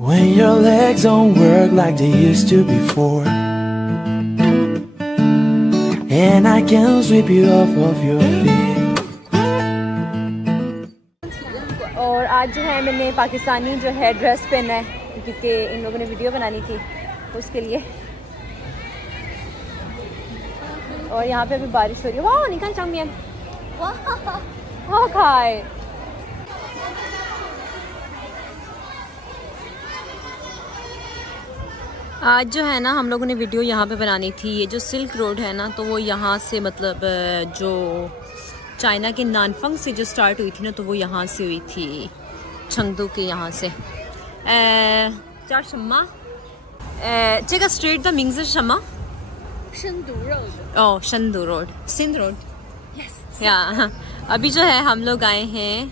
When your legs don't work like they used to before, and I can sweep you off of your feet. और आज जो है मैंने पाकिस्तानी जो है ड्रेस पहना है क्योंकि इन लोगों ने वीडियो बनानी थी उसके लिए। और यहाँ पे अभी बारिश हो रही है। वाह निकाल चाउमिन वाह खाए। आज जो है ना हम लोगों ने वीडियो यहाँ पे बनानी थी। ये जो सिल्क रोड है ना तो वो यहाँ से मतलब जो चाइना के नानफंग से जो स्टार्ट हुई थी ना तो वो यहाँ से हुई थी, चंगदू के यहाँ से। क्या शम्मा这个 street 的名字是什么？深毒 road。 哦，深毒 road， Sindh road. Yes。 या अभी जो है हम लोग आए हैं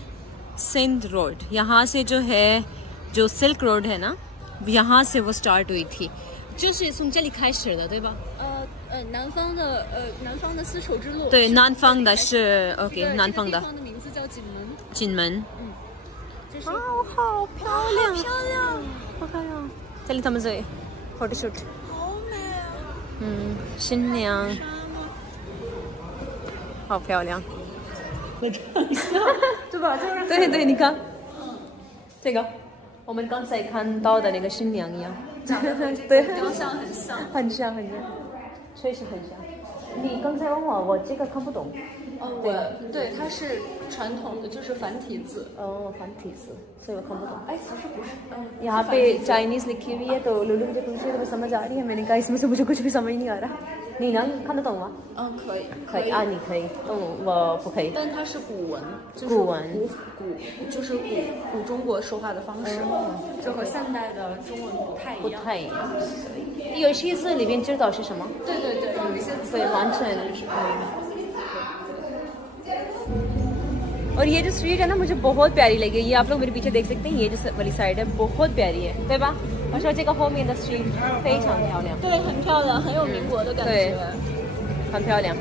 सिंध रोड। यहाँ से जो है जो सिल्क रोड है ना यहाँ से वो स्टार्ट हुई थी। 就是从这里开始的，对吧？南方的丝绸之路。对，南方的是 OK， 南方的。地方的名字叫锦门。锦门。这是。好漂亮，好漂亮，好漂亮。这里他们这 photo shoot。好美啊。新娘。好漂亮。对吧？对对，你看，这个。我们刚才看到的那个新娘一样，对，雕像很像，很像，确实很像。你刚才问我这个看不懂。对，它是传统的，就是繁体字。繁体字，所以我看不懂。哎，其实不是，यहाँ पे चाइनीज लिखी हुई है तो लुलू मुझे पूछे तो समझ आ रही है। मैंने कहा इसमें से मुझे कुछ भी समझ नहीं आ रहा। 你能看得懂吗？可以，可以啊，你可以，我不可以。但它是古文，就是古中国说话的方式，就和现代的中文不太一样。有些字里面知道是什么？对，有一些字对，完全。और ये जो स्ट्रीट है ना मुझे बहुत प्यारी लगी। ये आप लोग मेरे पीछे देख सकते हैं, ये जो वाली साइड है बहुत प्यारी है, 对吧？而且这个后面的 street 非常漂亮，对，很漂亮，很有民国的感觉，对，很漂亮。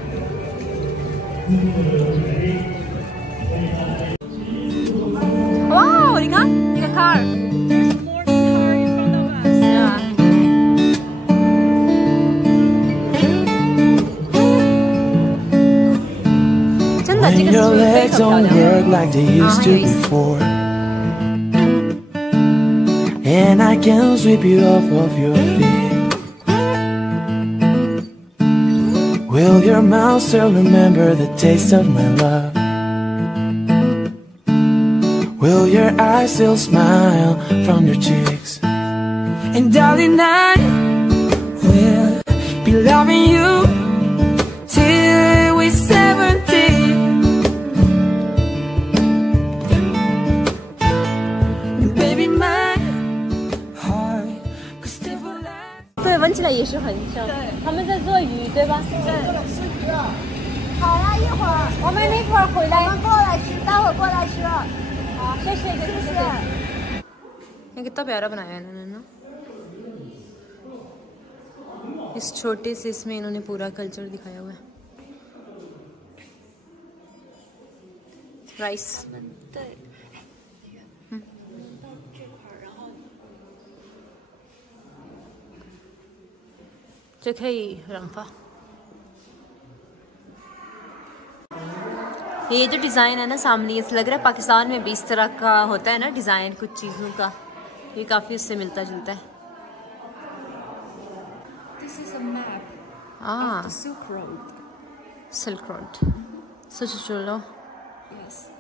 哇，你看那个 car。When your legs don't work like they used to before, and I can sweep you off of your feet. Will your mouth still remember the taste of my love? Will your eyes still smile from your cheeks? And darling, I will be loving you till we're 70. 闻起来也是很像，他们在做鱼，对吧？对，吃鱼。好呀，一会儿我们那会儿回来，我们过来吃，待会儿过来吃。好，谢谢，谢谢。ये कितना प्यारा बनाया है इन्होंने ना। इस छोटे से इसमें इन्होंने पूरा कल्चर दिखाया हुआ है। राइस। 就可以染发。ये जो डिज़ाइन है ना सामने, ऐसा लग रहा है पाकिस्तान में भी इस तरह का होता है ना डिज़ाइन कुछ चीज़ों का, ये काफ़ी उससे मिलता जुलता है। This is a map of the Silk Road. Silk Road. Sucholo. Yes.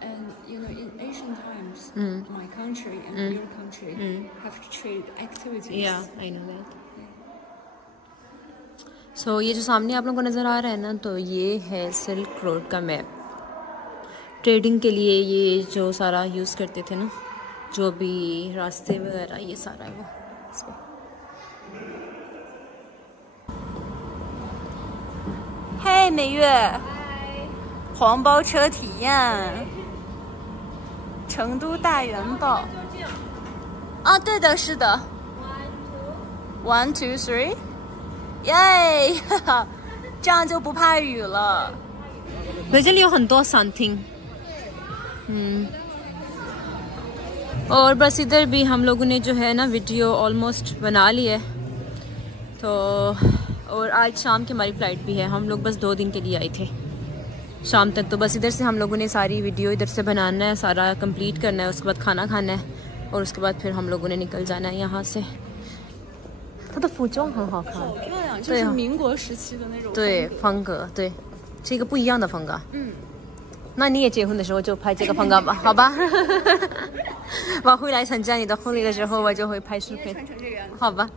And you know, in ancient times, my country and your country have trade activities. Yeah, I know that. सो ये जो सामने आप लोगों को नज़र आ रहा है ना तो ये है सिल्क रोड का मैप। ट्रेडिंग के लिए ये जो सारा यूज़ करते थे ना, जो भी रास्ते वगैरह ये सारा है वो इसको। 嘿，美月，黄包车体验，成都大元宝。啊，对的，是的。One, two, three. 耶，这样就不怕雨了。对，这里有很多餐厅。और बस इधर भी हम लोगों ने जो है ना वीडियो ऑलमोस्ट बना ली है। तो और आज शाम की हमारी फ़्लाइट भी है, हम लोग बस 2 दिन के लिए आए थे शाम तक। तो बस इधर से हम लोगों ने सारी वीडियो इधर से बनाना है, सारा कंप्लीट करना है, उसके बाद खाना खाना है और उसके बाद फिर हम लोगों ने निकल जाना है यहाँ से। 它的服装很好看，就是民国时期的那种。对风格，对，是一个不一样的风格。那你也结婚的时候就拍这个风格吧，好吧？我会来参加你的婚礼的时候，我就会拍视频。穿成这个样子。好吧。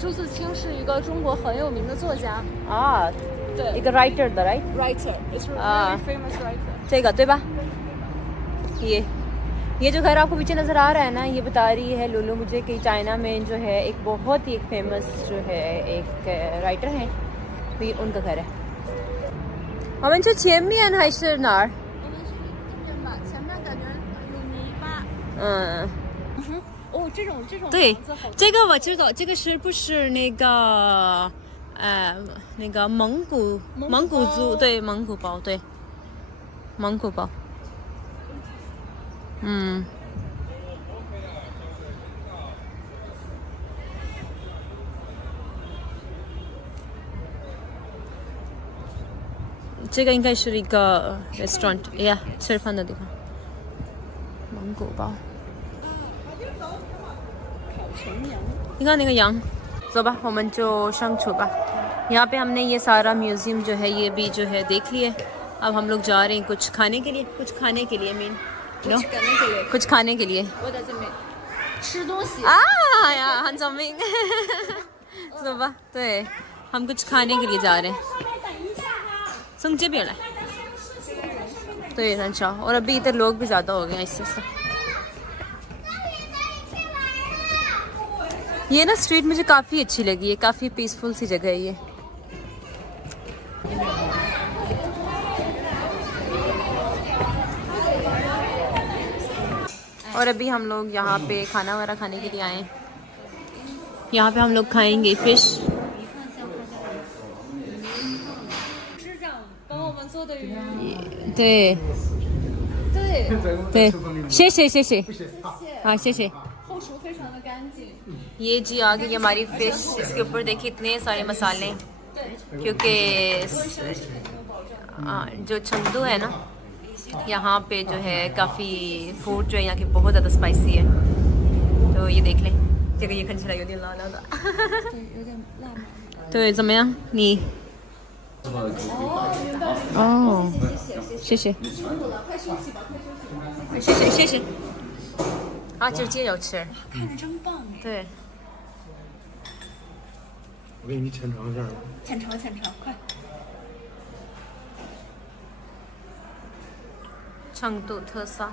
朱自清是一个中国很有名的作家。啊，对，一个 writer 的 right？ Writer，it's a very famous writer。这个对吧？ये जो घर आपको पीछे नज़र आ रहा है ना, ये बता रही है लुलू मुझे कि चाइना में जो है एक बहुत ही एक फेमस जो है एक राइटर हैं, तो ये उनका घर है। 我们去前面还是哪儿？前面感觉有泥巴。哦，这种对，这个我知道，这个是不是那个那个蒙古族？对，蒙古包，对，蒙古包。这个应该是一个 restaurant， 呀，吃饭的地方。蒙古包。你看那个羊，走吧，我们就上车吧。यहाँ पे हमने ये सारा म्यूजियम जो है ये भी जो है देख लिए। अब हम लोग जा रहे हैं कुछ खाने के लिए मीन कुछ खाने के लिए 吃东西啊呀，很聪明。走吧，对，हम कुछ खाने के लिए जा रहे हैं। 送这边来，对，很少। और अभी इधर लोग भी ज़्यादा हो गए हैं इससे। ये ना स्ट्रीट मुझे काफ़ी अच्छी लगी है, काफ़ी पीसफुल सी जगह है ये। और अभी हम लोग यहाँ पे खाना वगैरह खाने के लिए आए हैं। यहाँ पे हम लोग खाएंगे फिश। 对对，谢谢谢谢，हाँ谢谢。后厨非常的干净。 ये जी आ गई हमारी फिश। इसके ऊपर देखिए इतने सारे मसाले, क्योंकि जो चंदू है ना यहाँ पे जो है काफ़ी फूड जो है यहाँ की बहुत ज़्यादा स्पाइसी है। तो ये देख लें, जगह ये खंचरा有点辣辣的。对，怎么样？你？哦，谢谢。谢谢谢谢。啊，就是鸡肉吃。看着真棒。对。 我给你浅尝一下。浅尝，快！成都特色。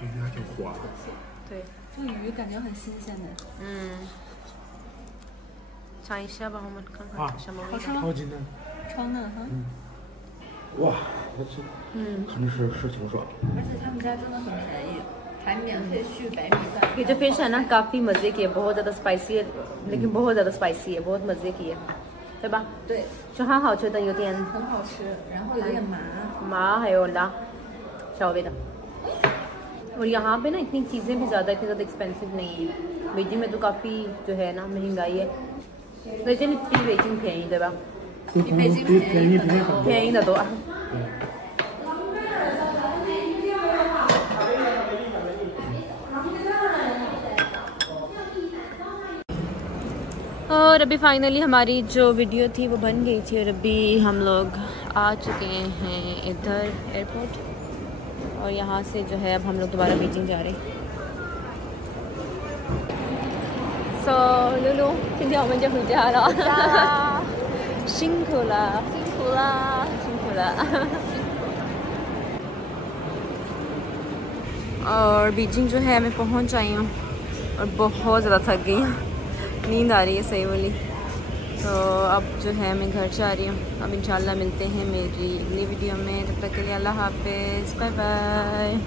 鱼还挺滑的。对。这个鱼感觉很新鲜的。尝一下吧，我们看看什么味道。好吃吗？超级嫩。超嫩哈。哇，这看着是挺爽。而且他们家真的很便宜。 还免费续白米饭। ये जो फिश है ना काफ़ी मज़े की है, बहुत ज़्यादा स्पाइसी है, लेकिन बहुत ज़्यादा स्पाइसी है, बहुत मज़े की है, 对吧？对，就很好吃的，有点很好吃，然后有点麻还有辣，小味道。और यहाँ पे ना इतनी चीज़ें भी इतनी ज़्यादा एक्सपेंसिव नहीं है। बीजिंग में तो काफ़ी जो है ना महंगाई है, लेकिन इतनी बीजिंग 便宜，对吧？比北京便宜的多。और अभी फाइनली हमारी जो वीडियो थी वो बन गई थी और अभी हम लोग आ चुके हैं इधर एयरपोर्ट और यहाँ से जो है अब हम लोग दोबारा बीजिंग जा रहे हैं। So Lulu， 今天我们就回家了。辛苦了，辛苦了，辛苦了。और बीजिंग जो है मैं पहुँच आई हूँ और बहुत ज़्यादा थक गई हूँ, नींद आ रही है सही वाली। तो अब जो है मैं घर जा रही हूँ। अब इंशाल्लाह मिलते हैं मेरी अगली वीडियो में, तब तक के लिए अल्लाह हाफिज़, बाय बाय।